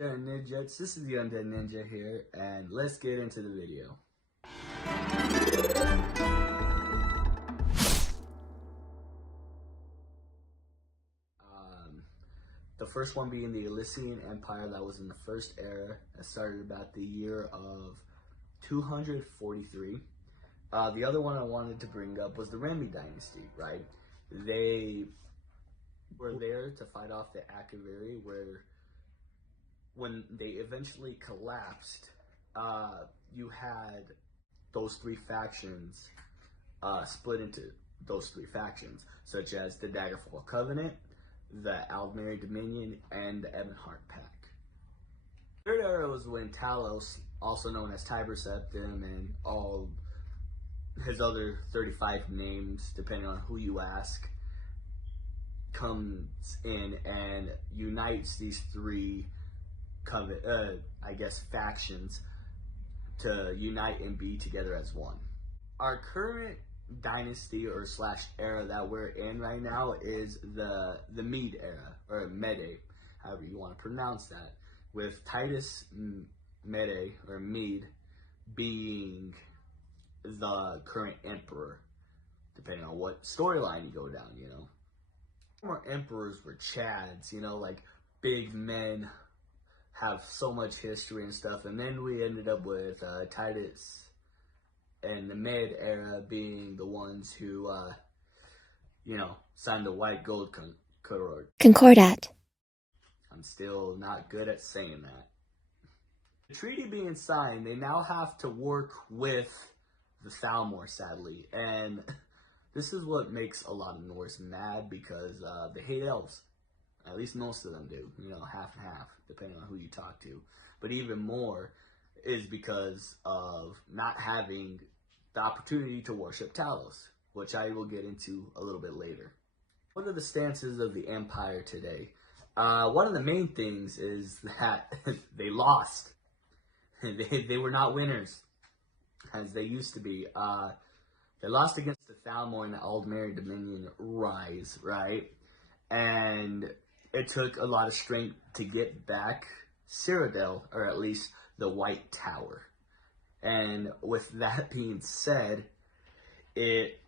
Ninjas, this is the Undead Ninja here, and let's get into the video. The first one being the Elysian Empire that was in the first era. That started about the year of 243. The other one I wanted to bring up was the Remi Dynasty, right? They were there to fight off the A.K.A, where when they eventually collapsed, you had those three factions split into those three factions, such as the Daggerfall Covenant, the Aldmeri Dominion, and the Ebonheart Pack. Third era was when Talos, also known as Tiber Septim, and all his other 35 names, depending on who you ask, comes in and unites these three factions to unite and be together as one. Our current dynasty or slash era that we're in right now is the Mede era, or Mede, however you want to pronounce that, with Titus Mede or Mede being the current emperor, depending on what storyline you go down, you know. Former emperors were chads, you know, like big men, have so much history and stuff, and then we ended up with Titus and the Mede era being the ones who, signed the white gold Concordat. I'm still not good at saying that. The treaty being signed, they now have to work with the Thalmor, sadly, and this is what makes a lot of Norse mad because they hate elves. At least most of them do, half and half, depending on who you talk to. But even more is because of not having the opportunity to worship Talos, which I will get into a little bit later. What are the stances of the Empire today? One of the main things is that they lost. They were not winners, as they used to be. They lost against the Thalmor and the Aldmeri Dominion rise, right? And it took a lot of strength to get back Cyrodiil, or at least the White Tower. And with that being said, it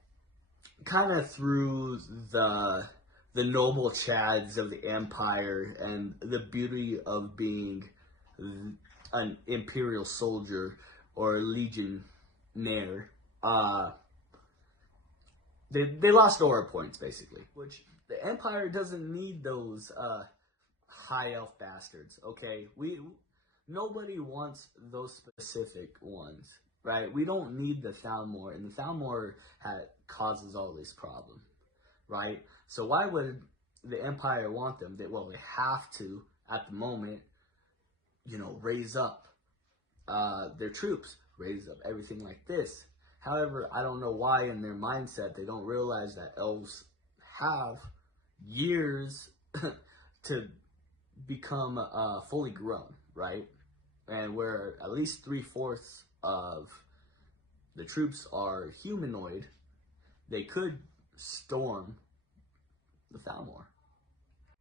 kind of threw the noble chads of the Empire and the beauty of being an Imperial soldier or legionnaire. They lost aura points, basically, which the Empire doesn't need those high elf bastards, okay? Nobody wants those specific ones, right? We don't need the Thalmor, and the Thalmor causes all this problem, right? So why would the Empire want them? They have to, at the moment, raise up their troops, raise up everything like this. However, I don't know why in their mindset they don't realize that elves have years to become fully grown, right? And where at least 3/4 of the troops are humanoid, they could storm the Thalmor.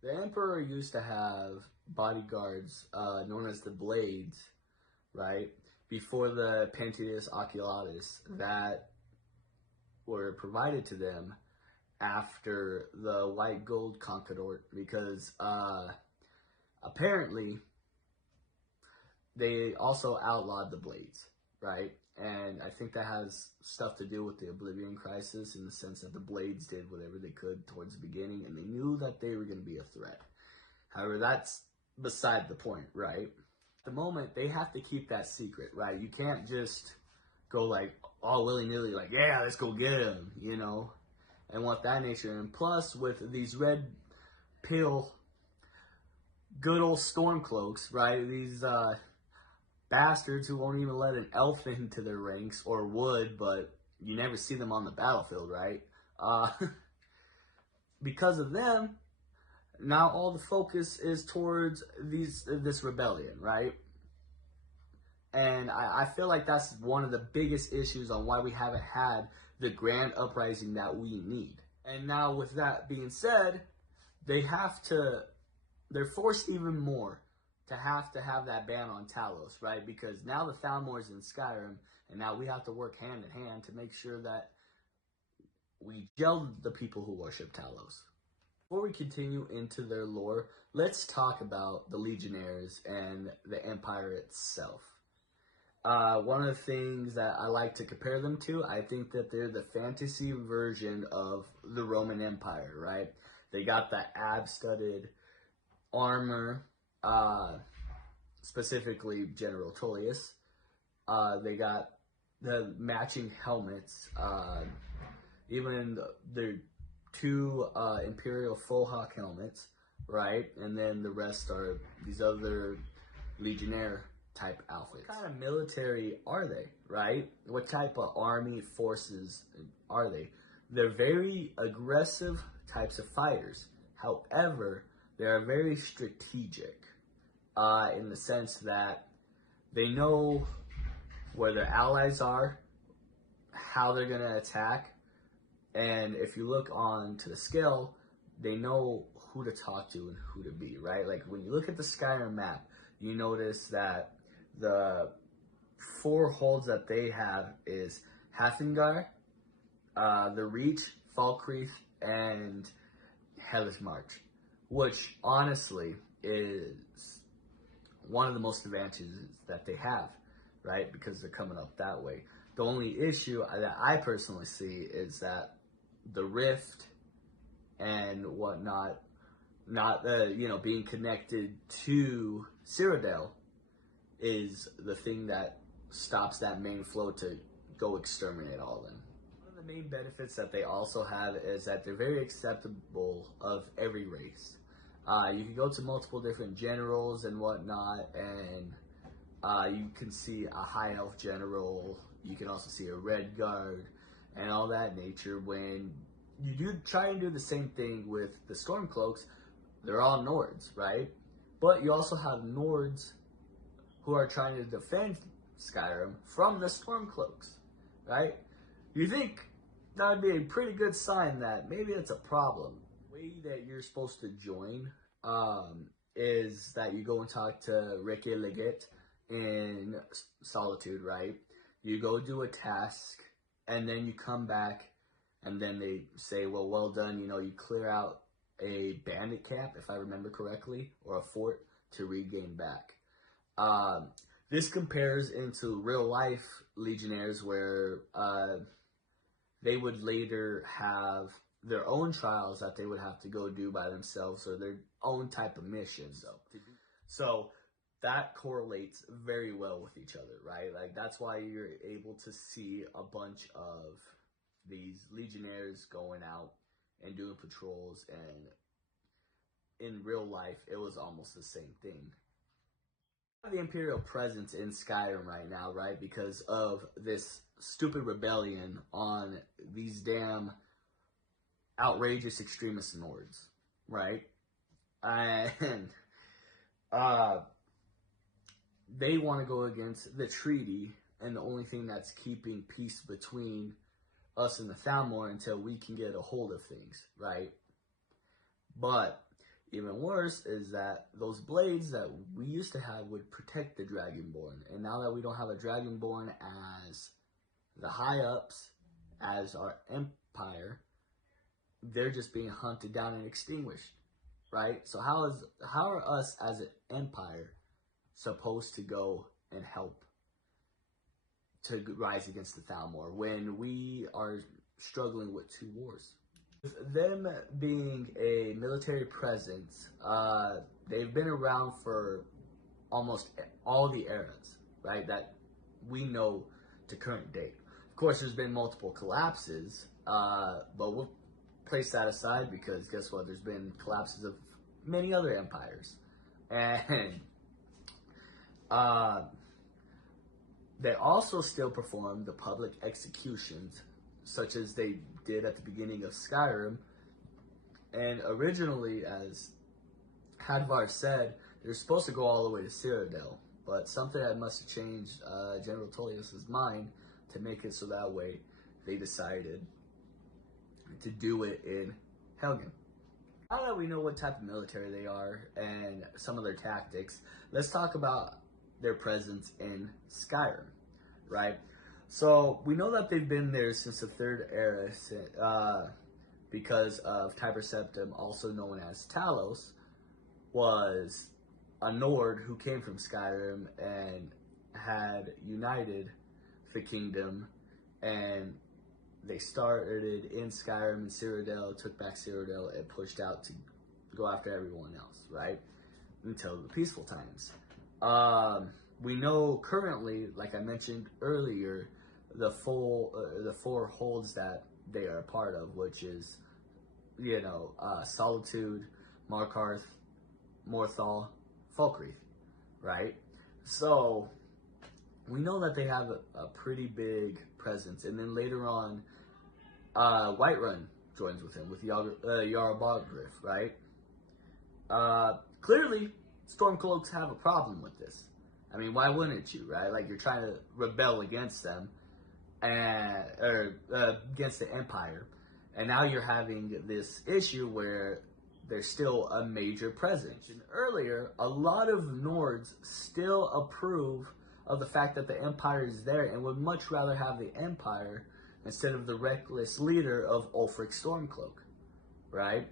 The Emperor used to have bodyguards known as the Blades, right? Before the Pantius Oculatus that were provided to them after the White Gold Conqueror, because apparently they also outlawed the Blades, right? And I think that has stuff to do with the Oblivion Crisis, in the sense that the Blades did whatever they could towards the beginning, and they knew that they were going to be a threat. However, that's beside the point, right? At the moment, they have to keep that secret, right? You can't just go like all willy-nilly, like, yeah, let's go get him, and want that nature. And plus, with these red pill, good old Stormcloaks, right? These bastards who won't even let an elf into their ranks, or would, but you never see them on the battlefield, right? Because of them, now all the focus is towards this rebellion, right? And I feel like that's one of the biggest issues on why we haven't had the grand uprising that we need. And now with that being said, they're forced even more to have that ban on Talos, right? Because now the Thalmor's in Skyrim, and now we have to work hand in hand to make sure that we gel the people who worship Talos. Before we continue into their lore, let's talk about the Legionnaires and the Empire itself. One of the things that I like to compare them to, I think that they're the fantasy version of the Roman Empire, right? They got that ab-studded armor, specifically General Tullius. They got the matching helmets, even their two Imperial full hawk helmets, right? And then the rest are these other Legionnaire type outfits. What kind of military are they, right? What type of army forces are they? They're very aggressive types of fighters. However, they are very strategic in the sense that they know where their allies are, how they're going to attack, and if you look on to the scale, they know who to talk to and who to be, right? Like when you look at the Skyrim map, you notice that the 4 holds that they have is Hathingar, the Reach, Falkreath, and Hellish March, which honestly is one of the most advantages that they have, right? Because they're coming up that way. The only issue that I personally see is that the Rift and whatnot, not being connected to Cyrodiil, is the thing that stops that main flow to go exterminate all of them. One of the main benefits that they also have is that they're very acceptable of every race. You can go to multiple different generals and whatnot, and you can see a high elf general. You can also see a red guard and all that nature. When you do try and do the same thing with the Stormcloaks, they're all Nords, right? But you also have Nords who are trying to defend Skyrim from the Stormcloaks, right? You think that would be a pretty good sign that maybe it's a problem. The way that you're supposed to join is that you go and talk to Rikke Leggett in Solitude, right? You go do a task, and then you come back, and then they say, well done, you clear out a bandit camp, if I remember correctly, or a fort to regain back. This compares into real life Legionnaires where they would later have their own trials that they would have to go do by themselves, or their own type of missions. So that correlates very well with each other, right? Like that's why you're able to see a bunch of these Legionnaires going out and doing patrols, and in real life it was almost the same thing. The Imperial presence in Skyrim right now, right? Because of this stupid rebellion on these damn outrageous extremist Nords, right? And they want to go against the treaty, and the only thing that's keeping peace between us and the Thalmor until we can get a hold of things, right? But even worse is that those blades that we used to have would protect the Dragonborn, and now that we don't have a Dragonborn as the high-ups, as our empire, they're just being hunted down and extinguished, right? So how are us as an empire supposed to go and help to rise against the Thalmor when we are struggling with 2 wars? With them being a military presence, they've been around for almost all the eras, right, that we know to current date. Of course, there's been multiple collapses, but we'll place that aside because guess what? There's been collapses of many other empires. And they also still perform the public executions, such as they did at the beginning of Skyrim. And originally, as Hadvar said, they're supposed to go all the way to Cyrodiil, but something that must have changed General Tullius's mind to make it so that way they decided to do it in Helgen. Now that we know what type of military they are and some of their tactics, let's talk about their presence in Skyrim, right? So we know that they've been there since the Third Era, because of Tiber Septim, also known as Talos, was a Nord who came from Skyrim and had united the kingdom, and they started in Skyrim and Cyrodiil, took back Cyrodiil, and pushed out to go after everyone else, right? Until the peaceful times. We know currently, like I mentioned earlier, the four holds that they are a part of, which is, Solitude, Markarth, Morthal, Falkreath, right? So we know that they have a pretty big presence, and then later on, Whiterun joins with him with Jarl Balgruuf, right? Clearly, Stormcloaks have a problem with this. I mean, why wouldn't you, right? Like, you're trying to rebel against them, against the Empire, and now you're having this issue where there's still a major presence. And earlier, a lot of Nords still approve of the fact that the Empire is there and would much rather have the Empire instead of the reckless leader of Ulfric Stormcloak, right?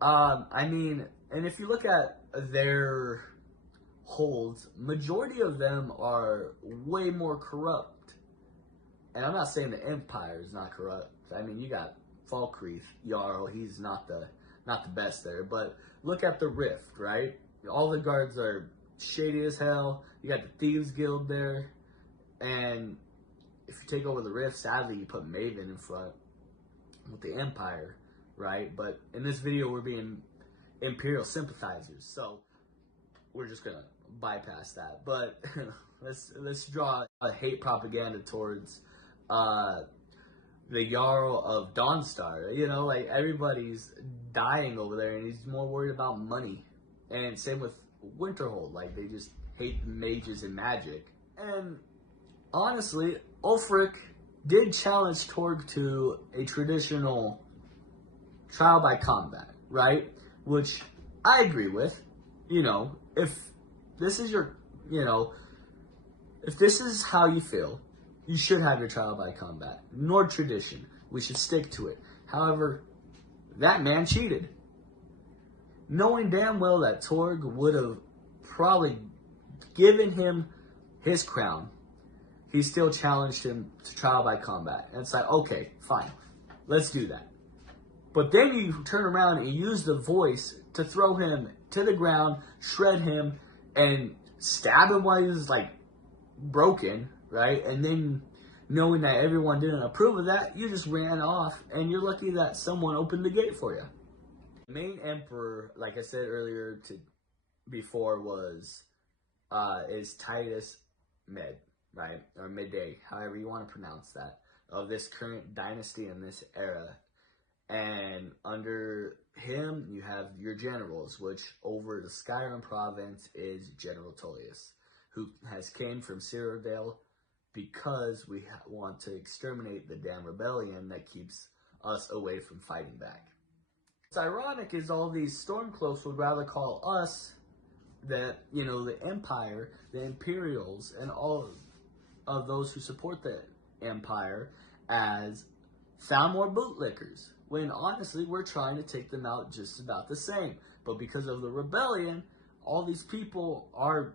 I mean, and if you look at their holds, majority of them are way more corrupt. And I'm not saying the Empire is not corrupt. I mean, you got Falkreath, Jarl, he's not the best there. But look at the Rift, right? All the guards are shady as hell. You got the Thieves Guild there. And if you take over the Rift, sadly, you put Maven in front with the Empire, right? But in this video, we're being Imperial sympathizers. So we're just going to bypass that. But let's draw a hate propaganda towards the Jarl of Dawnstar. Like, everybody's dying over there, and he's more worried about money. And same with Winterhold. Like, they just hate mages and magic. And honestly, Ulfric did challenge Torg to a traditional trial by combat, right? Which I agree with. If this is your, if this is how you feel, you should have your trial by combat. Nord tradition. We should stick to it. However, that man cheated. Knowing damn well that Torg would have probably given him his crown, he still challenged him to trial by combat. And it's like, okay, fine, let's do that. But then you turn around and use the voice to throw him to the ground, shred him, and stab him while he was, like, broken, right? And then, knowing that everyone didn't approve of that, you just ran off, and you're lucky that someone opened the gate for you. The main emperor, like I said earlier before, is Titus Med, right? Or Midday, however you want to pronounce that, of this current dynasty in this era. And under him, you have your generals, which over the Skyrim province is General Tullius, who has came from Cyrodiil because we want to exterminate the damn rebellion that keeps us away from fighting back. What's ironic is all these Stormcloaks would rather call us, the Empire, the Imperials, and all of those who support the Empire as Thalmor bootlickers, when honestly we're trying to take them out just about the same. But because of the rebellion, all these people are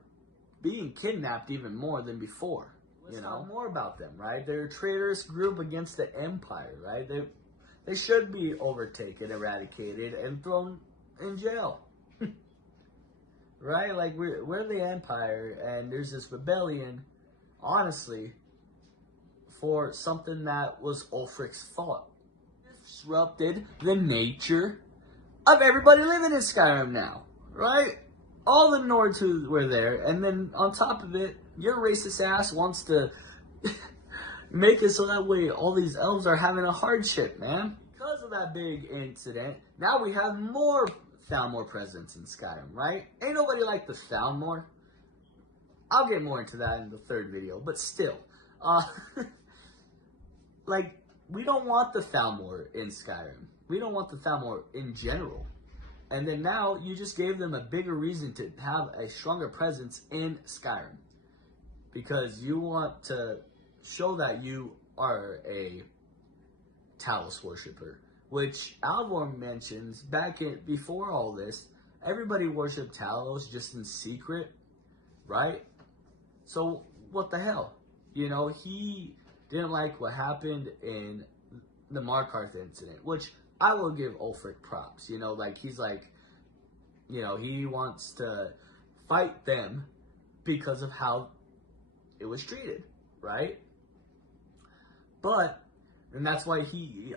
being kidnapped even more than before. Let's talk more about them, right? They're a traitorous group against the Empire, right? They should be overtaken, eradicated, and thrown in jail. Right? Like, we're the Empire, and there's this rebellion, honestly, for something that was Ulfric's fault. Disrupted the nature of everybody living in Skyrim now, right? All the Nords who were there, and then on top of it, your racist ass wants to make it so that way all these elves are having a hardship, man. Because of that big incident, now we have more Thalmor presence in Skyrim, right? Ain't nobody like the Thalmor. I'll get more into that in the third video, but still. Like, we don't want the Thalmor in Skyrim. We don't want the Thalmor in general. And then now you just gave them a bigger reason to have a stronger presence in Skyrim. Because you want to show that you are a Talos worshiper. Which Alduin mentions before all this, everybody worshipped Talos just in secret, right? So what the hell? You know, he didn't like what happened in the Markarth incident, which I will give Ulfric props. You know, like he's like, you know, he wants to fight them because of how it was treated, right? But, and that's why he,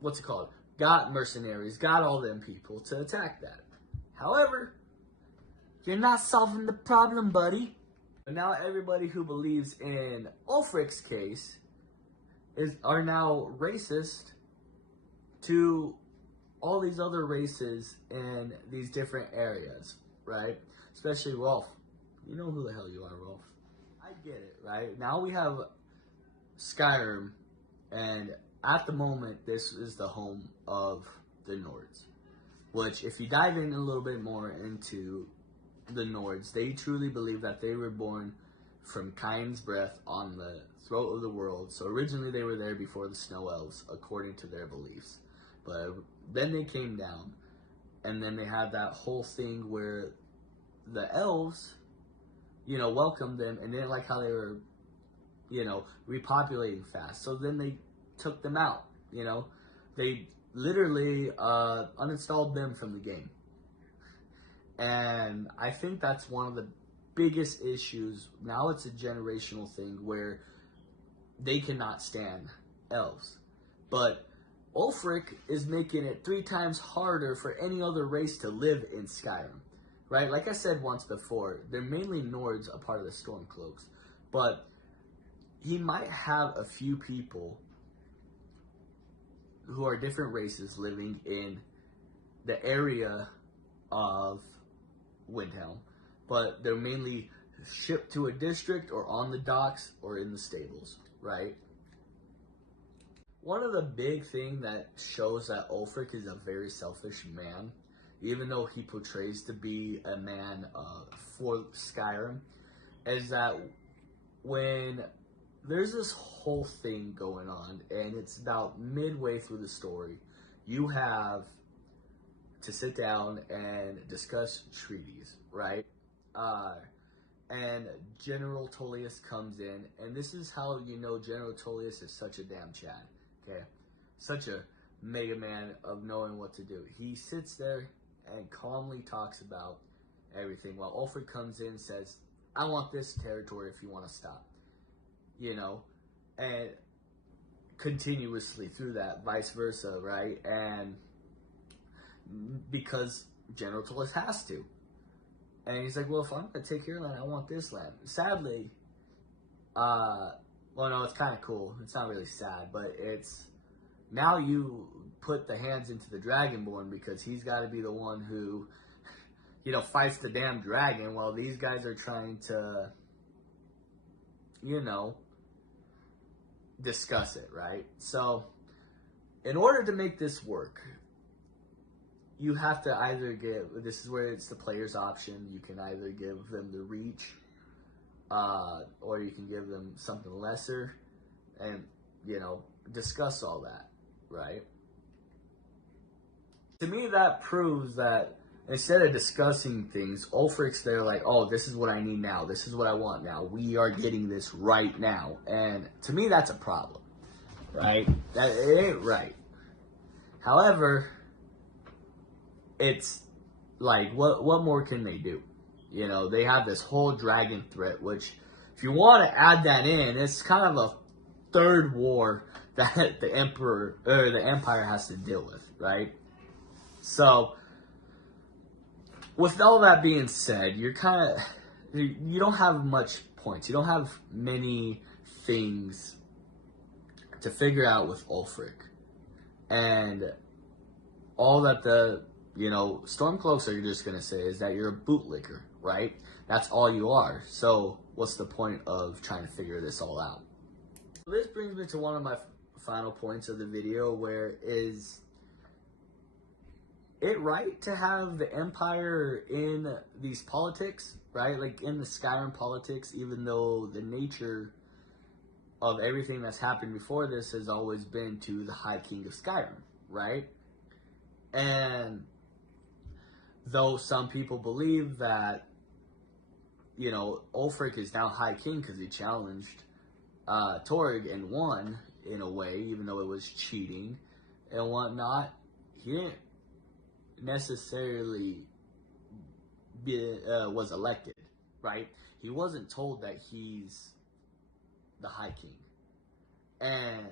what's it called? Got mercenaries, got all them people to attack that. However, you're not solving the problem, buddy. And now everybody who believes in Ulfric's case are now racist to all these other races in these different areas, right? Especially Rolf. You know who the hell you are, Rolf. I get it, right? Now we have Skyrim, and at the moment, this is the home of the Nords. Which, if you dive in a little bit more into the Nords, they truly believe that they were born from Cain's breath on the throat of the world. So originally they were there before the Snow Elves, according to their beliefs. But then they came down, and then they had that whole thing where the elves, you know, welcomed them and didn't like how they were, you know, repopulating fast. So then they took them out, you know. They literally uninstalled them from the game. And I think that's one of the biggest issues. Now it's a generational thing where they cannot stand elves. But Ulfric is making it 3 times harder for any other race to live in Skyrim. Right? Like I said once before, they're mainly Nords, a part of the Stormcloaks. But he might have a few people who are different races living in the area of Windhelm, but they're mainly shipped to a district or on the docks or in the stables, right? One of the big things that shows that Ulfric is a very selfish man, even though he portrays to be a man for Skyrim, is that when there's this whole thing going on, and it's about midway through the story, you have to sit down and discuss treaties, right? And General Tullius comes in, and this is how you know General Tullius is such a damn Chad, okay? Such a mega man of knowing what to do. He sits there and calmly talks about everything, while Ulfric comes in and says, I want this territory if you want to stop. You know, and continuously through that, vice versa, right? And because General Tullius has to. And he's like, well, if I'm going to take your land, I want this land. Sadly, well, no, it's kind of cool. It's not really sad, but it's, now you put the hands into the Dragonborn because he's got to be the one who, you know, fights the damn dragon while these guys are trying to, you know, discuss it, right? So, in order to make this work, you have to either give, this is where it's the player's option, you can either give them the reach, or you can give them something lesser, and, you know, discuss all that, right? To me, that proves that instead of discussing things, Ulfric's there like, oh, this is what I need now. This is what I want now. We are getting this right now. And to me, that's a problem, right? That it ain't right. However, it's like, what more can they do? You know, they have this whole dragon threat, which if you want to add that in, it's kind of a third war that the Empire has to deal with, right? So, with all that being said, you don't have much points. You don't have many things to figure out with Ulfric. And all that the, you know, Stormcloaks are just going to say is that you're a bootlicker, right? That's all you are. So, what's the point of trying to figure this all out? This brings me to one of my final points of the video, where is it right to have the Empire in these politics, right? Like in the Skyrim politics, even though the nature of everything that's happened before this has always been to the High King of Skyrim, right? And though some people believe that, you know, Ulfric is now High King because he challenged Torg and won in a way, even though it was cheating and whatnot, he didn't necessarily was elected, right? He wasn't told that he's the High King. And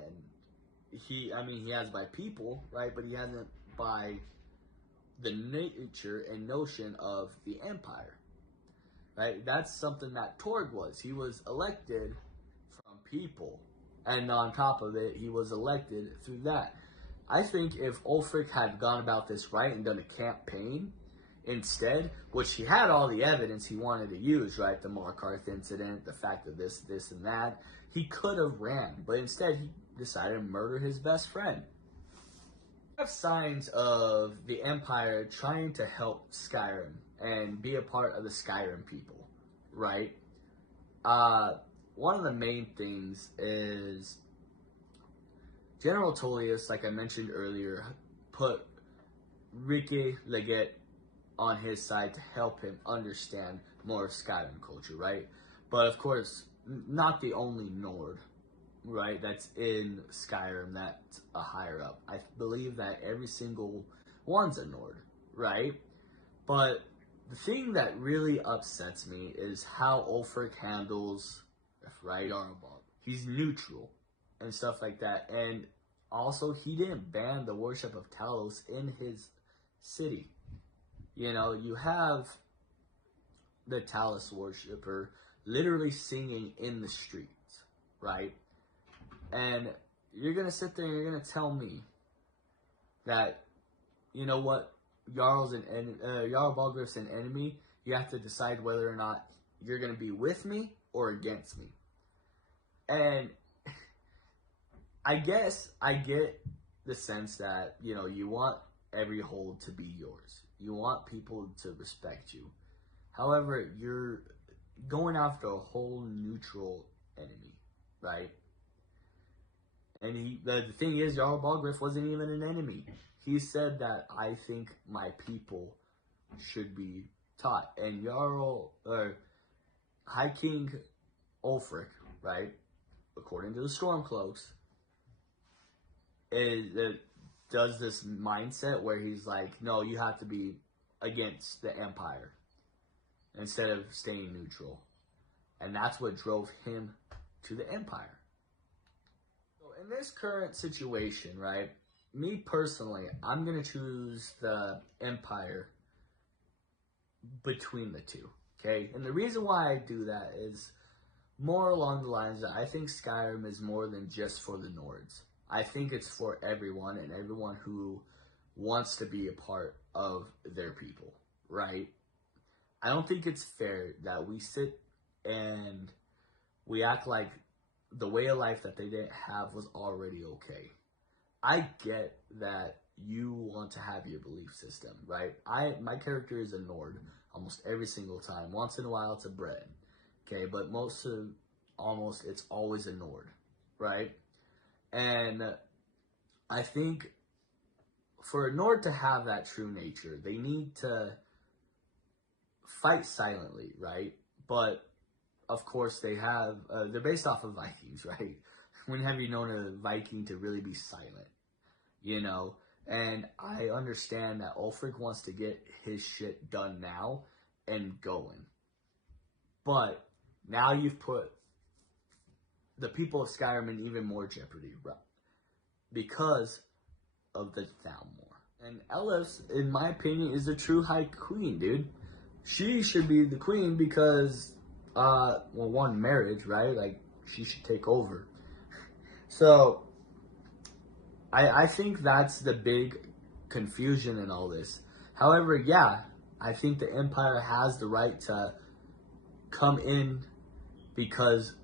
he has by people, right? But he hasn't by the nature and notion of the Empire, right? That's something that Torg was. He was elected from people. And on top of it, he was elected through that. I think if Ulfric had gone about this right and done a campaign instead, which he had all the evidence he wanted to use, right? The Markarth incident, the fact of this, and that. He could have ran, but instead he decided to murder his best friend. We have signs of the Empire trying to help Skyrim and be a part of the Skyrim people, right? One of the main things is General Tullius, like I mentioned earlier, put Ricky Leggett on his side to help him understand more of Skyrim culture, right? But of course, not the only Nord, right, that's in Skyrim that's a higher up. I believe that every single one's a Nord, right? But the thing that really upsets me is how Ulfric handles, right, Arnabald. He's neutral and stuff like that. And also, he didn't ban the worship of Talos in his city. You know, you have the Talos worshiper literally singing in the streets, right? And you're going to sit there and you're going to tell me that, you know what, Jarl Balgruuf's an enemy. You have to decide whether or not you're going to be with me or against me. And I guess I get the sense that, you know, you want every hold to be yours. You want people to respect you. However, you're going after a whole neutral enemy, right? And the thing is, Jarl Balgruuf wasn't even an enemy. He said that I think my people should be taught. And High King Ulfric, right, according to the Stormcloaks, does this mindset where he's like, no, you have to be against the Empire instead of staying neutral. And that's what drove him to the Empire. So in this current situation, right, me personally, I'm going to choose the Empire between the two, okay? And the reason why I do that is more along the lines that I think Skyrim is more than just for the Nords. I think it's for everyone and everyone who wants to be a part of their people, right? I don't think it's fair that we sit and we act like the way of life that they didn't have was already okay. I get that you want to have your belief system, right? My character is a Nord almost every single time. Once in a while it's a Bred, okay? But it's always a Nord, right? And I think for a Nord to have that true nature, they need to fight silently, right? But of course they're based off of Vikings, right? When have you known a Viking to really be silent, you know? And I understand that Ulfric wants to get his shit done now and going. But now you've put the people of Skyrim in even more jeopardy, right? Because of the Thalmor. And Ellis, in my opinion, is the true High Queen, dude. She should be the queen because, one, marriage, right? Like, she should take over. So, I think that's the big confusion in all this. However, yeah, I think the Empire has the right to come in because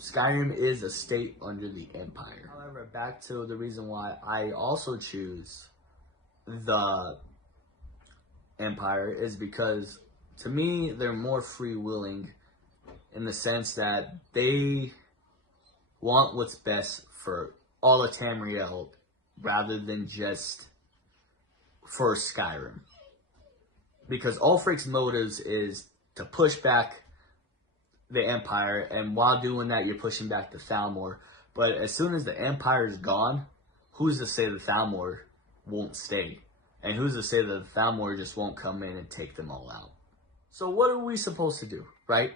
Skyrim is a state under the Empire. However, back to the reason why I also choose the Empire is because, to me, they're more free-willing in the sense that they want what's best for all of Tamriel rather than just for Skyrim. Because Ulfric's motives is to push back the Empire, and while doing that, you're pushing back the Thalmor. But as soon as the Empire is gone, who's to say the Thalmor won't stay? And who's to say that the Thalmor just won't come in and take them all out? So what are we supposed to do, right?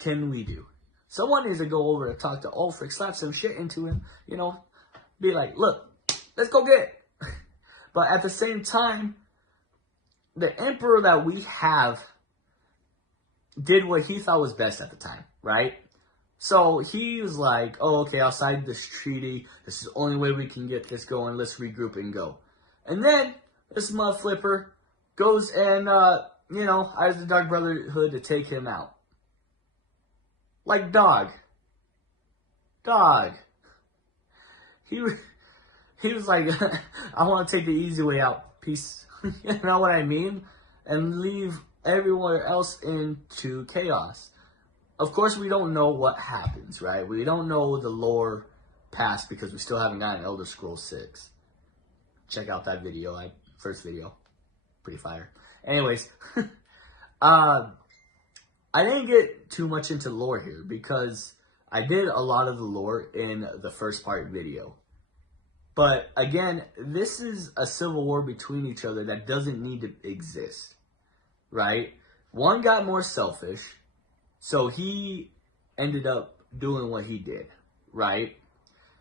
Can we do? Someone needs to go over and talk to Ulfric, slap some shit into him, you know, be like, look, let's go get it. But at the same time, the Emperor that we have did what he thought was best at the time, right? So he was like, oh, okay, I'll sign this treaty. This is the only way we can get this going. Let's regroup and go. And then this mud flipper goes and, hires the Dark Brotherhood to take him out. Like, dog. He was like, I want to take the easy way out. Peace. You know what I mean? And leave everyone else into chaos. Of course, we don't know what happens, right? We don't know the lore past because we still haven't gotten Elder Scrolls 6. Check out that video, first video. Pretty fire. Anyways, I didn't get too much into lore here because I did a lot of the lore in the first part video. But again, this is a civil war between each other that doesn't need to exist, right? One got more selfish, so he ended up doing what he did, right?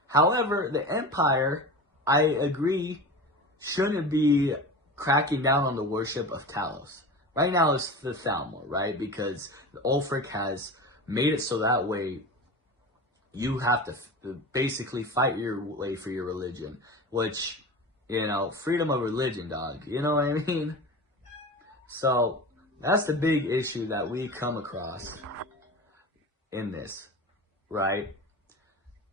However, the Empire, I agree, shouldn't be cracking down on the worship of Talos. Right now it's the Thalmor, right? Because Ulfric has made it so that way you have to basically fight your way for your religion. Which, freedom of religion, dog. You know what I mean? So, that's the big issue that we come across in this, right?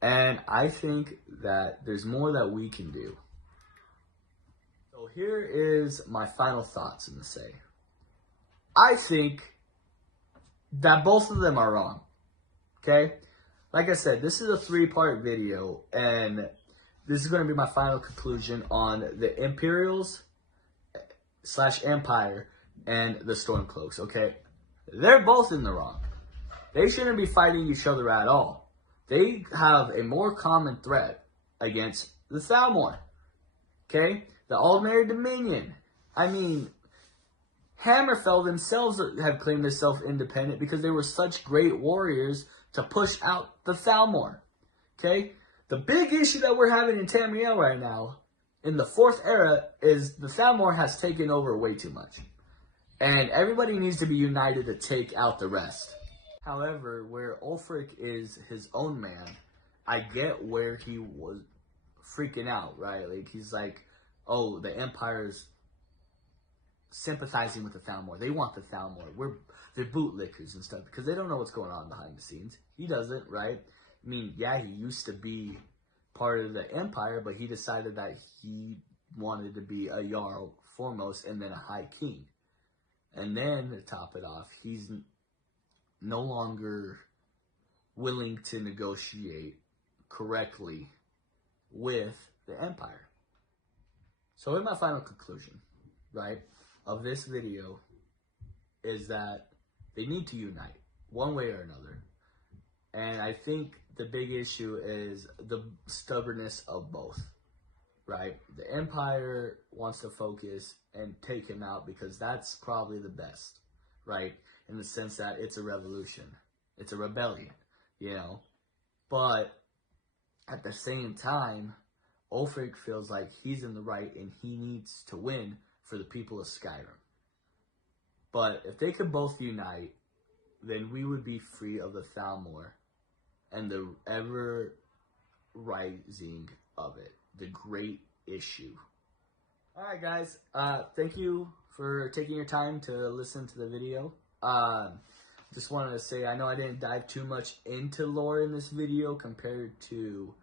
And I think that there's more that we can do. So here is my final thoughts in the say. I think that both of them are wrong, okay? Like I said, this is a 3-part video, and this is going to be my final conclusion on the Imperials / Empire and the Stormcloaks, okay? They're both in the wrong. They shouldn't be fighting each other at all. They have a more common threat against the Thalmor, okay? The Aldmeri Dominion. I mean, Hammerfell themselves have claimed themselves independent because they were such great warriors to push out the Thalmor. Okay? The big issue that we're having in Tamriel right now, in the 4th era, is the Thalmor has taken over way too much. And everybody needs to be united to take out the rest. However, where Ulfric is his own man, I get where he was freaking out, right? Like, he's like, oh, the Empire's sympathizing with the Thalmor. They want the Thalmor. They're bootlickers and stuff because they don't know what's going on behind the scenes. He doesn't, right? I mean, yeah, he used to be part of the Empire, but he decided that he wanted to be a Jarl foremost and then a High King. And then, to top it off, he's no longer willing to negotiate correctly with the Empire. So in my final conclusion, right, of this video is that they need to unite one way or another. And I think the big issue is the stubbornness of both, right? The Empire wants to focus and take him out because that's probably the best, right? In the sense that it's a revolution. It's a rebellion, But at the same time, Ulfric feels like he's in the right and he needs to win for the people of Skyrim. But if they could both unite, then we would be free of the Thalmor and the ever-rising of it, the great issue. Alright guys, thank you for taking your time to listen to the video. just wanted to say, I know I didn't dive too much into lore in this video compared to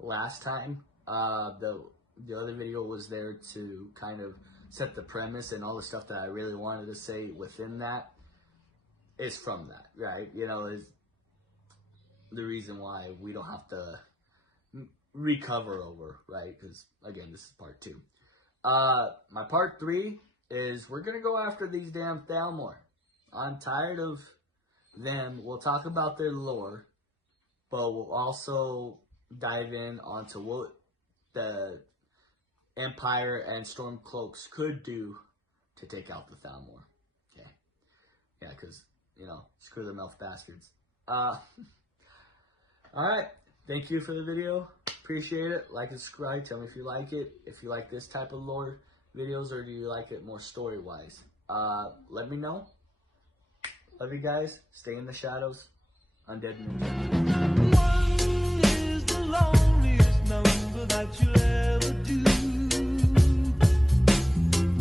last time. The other video was there to kind of set the premise, and all the stuff that I really wanted to say within that is from that, right? You know, is the reason why we don't have to recover over, right? Because, again, this is part 2. My part 3 is we're going to go after these damn Thalmor. I'm tired of them. We'll talk about their lore, but we'll also dive in onto what the Empire and Stormcloaks could do to take out the Thalmor. Okay. Yeah, because, you know, screw them elf bastards. Alright. Thank you for the video. Appreciate it. Like and subscribe. Tell me if you like it. If you like this type of lore videos, or do you like it more story-wise? Let me know. Love you guys. Stay in the shadows. Undead Ninja. 1 is the loneliest number that you'll ever do.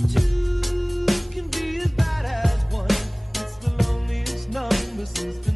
2 can be as bad as 1. It's the loneliest number since the